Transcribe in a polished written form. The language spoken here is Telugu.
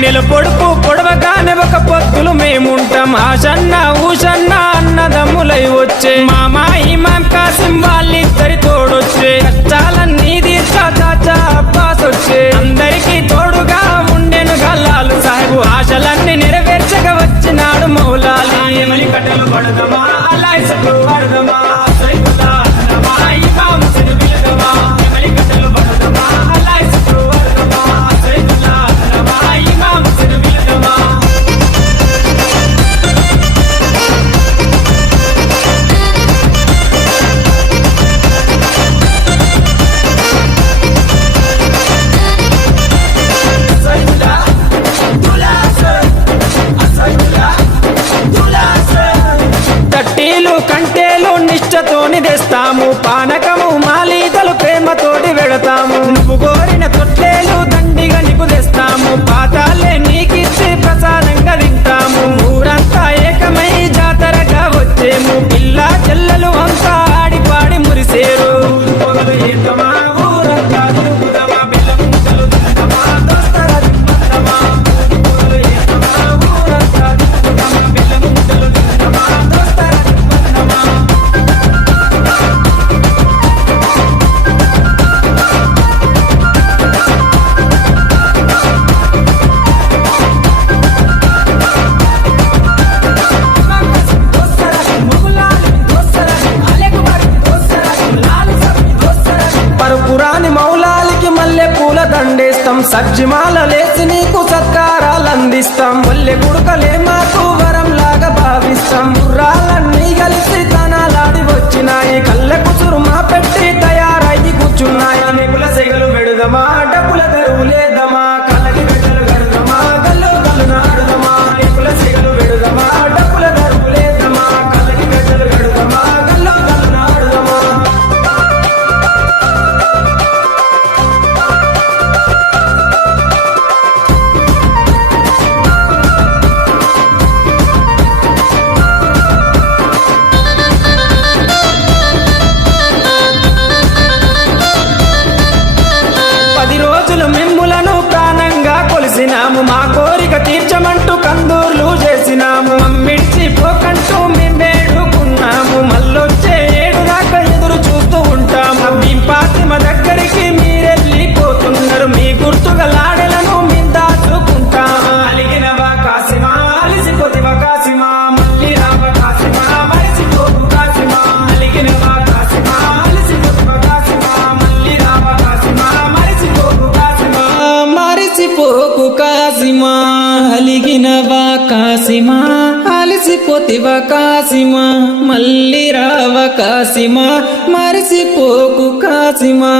నెల పొడుపు పొడవగానే ఒక పొత్తులు మేముంటాం ఆషన్న ఊషన్న అన్నదమ్ములై వచ్చే మామా ఇమాం కాసిం వాళ్ళిద్దరి తోడొచ్చే కష్టాలన్నీ తీర్చా చాచా అబ్బాస్ వచ్చే అందరికీ తోడుగా ఉండెను గల్లాలు సాహెబు ఆశలన్నీ నెరవేర్చగా వచ్చినాడు మౌలాలి ఎమలి కట్టలు పడదమా అల్లాయిసకు పడదమా కంటేలు నిష్టతోని తెస్తాము పానకము మాలీతలు ప్రేమతోటి వెడతాము నువ్వు కోరిన తొట్లేలు దండిగా నీకు తెస్తాము పాతాలే నీకిచ్చి ప్రసాదంగా తింటాము ఊరంతా ఏకమై జాతరగా వచ్చేము పిల్ల చెల్లెలు అంతా ఆడి పాడి మురిసేరు పురాణి మౌలాలికి మల్లె పూల దండేస్తాం సజ్జిమాల లేచి నీకు సత్కారాలు అందిస్తాం మల్లె గుడుకలే మాకు వరం లాగా భావిస్తాం గుర్రాలన్నీ కలిసి తనాలాడి వచ్చినాయి కళ్ళ కుసురు మా పెట్టి తయారయ్యి కూర్చున్నాయి నెగుల సెగలు పెడుదమా డబ్బుల తెరువు లేదమా కళ్ళకి గడ్డలు కడుదమా గల్లు గల్లు నాడుదమా నెగుల సెగలు పెడుదమా డబ్బుల తెరువు లేదమా కళ్ళకి గడ్డలు కడుదమా గల్లు గల్లు నాడుదమా మిమ్ములను ప్రాణంగా కొలిసినాము మా కోరిక తీర్చమంటూ కందూర్లు చేసినాము మమ్మిడిచి పోకంటూ మేము వేడుకున్నాము మళ్ళొచ్చే ఏడు దాకా ఎదురు చూస్తూ ఉంటాము మీ పాతిమ దగ్గరికి మీరెళ్ళిపోతున్నారు మీ గుర్తుగా లాడలను మేము దాచుకుంటాము అలిగినవా కాసిమా అలిసిపోతివా కాసిమా మళ్ళీ రావ కాసిమా మరిసిపోకు కాసిమా అలిగినవా కాసిమా అలిసిపోతివా కాసిమా మళ్ళీ రావ కాసిమా మరిసిపోకు మరిసిపోకు కాసిమా అలిగినవా కాసిమా అలిసిపోతివా కాసిమా మళ్ళీ రావ కాసిమా మరిసిపోకు కాసిమా